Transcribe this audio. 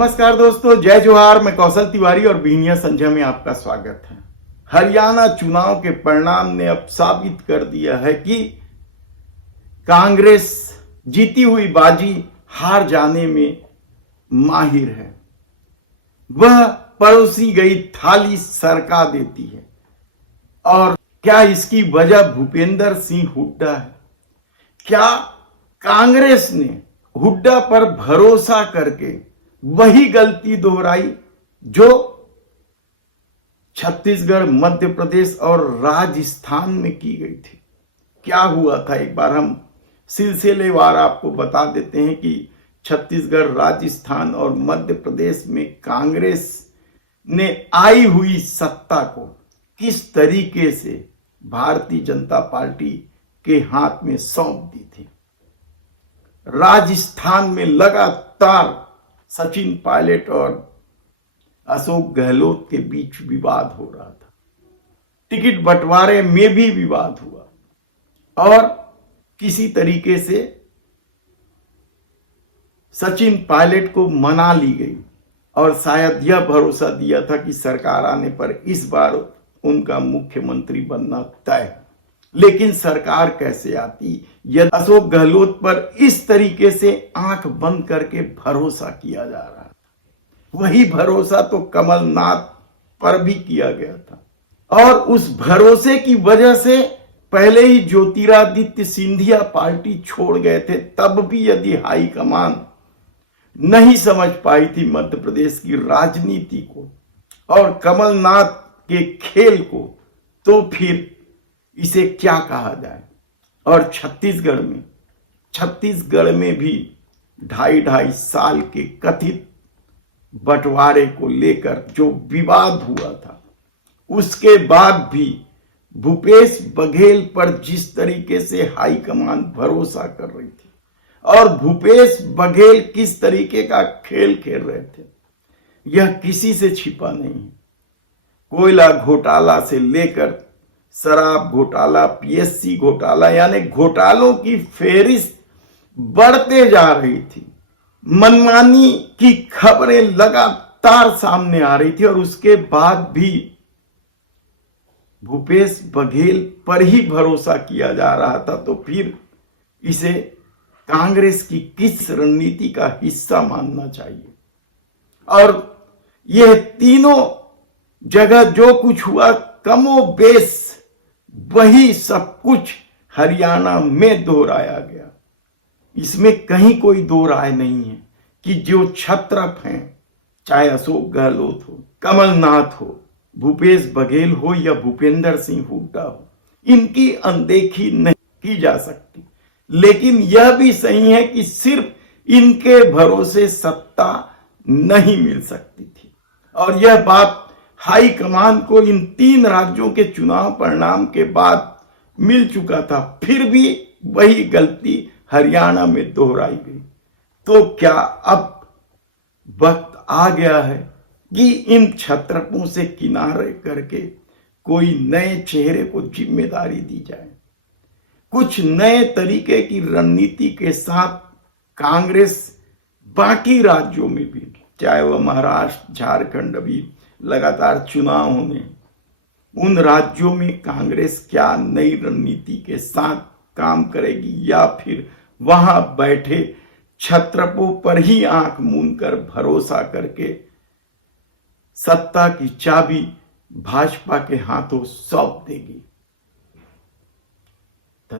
नमस्कार दोस्तों, जय जोहार। मैं कौशल तिवारी और बीनिया संध्या में आपका स्वागत है। हरियाणा चुनाव के परिणाम ने अब साबित कर दिया है कि कांग्रेस जीती हुई बाजी हार जाने में माहिर है। वह परोसी गई थाली सरका देती है। और क्या इसकी वजह भूपेंद्र सिंह हुड्डा है? क्या कांग्रेस ने हुड्डा पर भरोसा करके वही गलती दोहराई जो छत्तीसगढ़, मध्य प्रदेश और राजस्थान में की गई थी? क्या हुआ था, एक बार हम सिलसिलेवार आपको बता देते हैं कि छत्तीसगढ़, राजस्थान और मध्य प्रदेश में कांग्रेस ने आई हुई सत्ता को किस तरीके से भारतीय जनता पार्टी के हाथ में सौंप दी थी। राजस्थान में लगातार सचिन पायलट और अशोक गहलोत के बीच विवाद हो रहा था। टिकट बंटवारे में भी विवाद हुआ और किसी तरीके से सचिन पायलट को मना ली गई और शायद यह भरोसा दिया था कि सरकार आने पर इस बार उनका मुख्यमंत्री बनना तय है। लेकिन सरकार कैसे आती यदि अशोक गहलोत पर इस तरीके से आंख बंद करके भरोसा किया जा रहा था? वही भरोसा तो कमलनाथ पर भी किया गया था और उस भरोसे की वजह से पहले ही ज्योतिरादित्य सिंधिया पार्टी छोड़ गए थे। तब भी यदि हाईकमान नहीं समझ पाई थी मध्य प्रदेश की राजनीति को और कमलनाथ के खेल को, तो फिर इसे क्या कहा जाए। और छत्तीसगढ़ में भी ढाई साल के कथित बंटवारे को लेकर जो विवाद हुआ था, उसके बाद भी भूपेश बघेल पर जिस तरीके से हाईकमान भरोसा कर रही थी और भूपेश बघेल किस तरीके का खेल खेल रहे थे, यह किसी से छिपा नहीं है। कोयला घोटाला से लेकर शराब घोटाला, पीएससी घोटाला, यानी घोटालों की फेहरिस्त बढ़ते जा रही थी। मनमानी की खबरें लगातार सामने आ रही थी और उसके बाद भी भूपेश बघेल पर ही भरोसा किया जा रहा था। तो फिर इसे कांग्रेस की किस रणनीति का हिस्सा मानना चाहिए? और यह तीनों जगह जो कुछ हुआ, कमोबेश वही सब कुछ हरियाणा में दोहराया गया। इसमें कहीं कोई दो राय नहीं है कि जो क्षत्रप हैं, चाहे अशोक गहलोत हो, कमलनाथ हो, भूपेश बघेल हो या भूपेंद्र सिंह हुड्डा हो, इनकी अनदेखी नहीं की जा सकती। लेकिन यह भी सही है कि सिर्फ इनके भरोसे सत्ता नहीं मिल सकती थी और यह बात हाईकमान को इन 3 राज्यों के चुनाव परिणाम के बाद मिल चुका था। फिर भी वही गलती हरियाणा में दोहराई गई। तो क्या अब वक्त आ गया है कि इन क्षत्रपों से किनारे करके कोई नए चेहरे को जिम्मेदारी दी जाए? कुछ नए तरीके की रणनीति के साथ कांग्रेस बाकी राज्यों में भी, चाहे वह महाराष्ट्र, झारखंड, अभी लगातार चुनाव होने, उन राज्यों में कांग्रेस क्या नई रणनीति के साथ काम करेगी या फिर वहां बैठे क्षत्रपों पर ही आंख मूंद कर भरोसा करके सत्ता की चाबी भाजपा के हाथों सौंप देगी?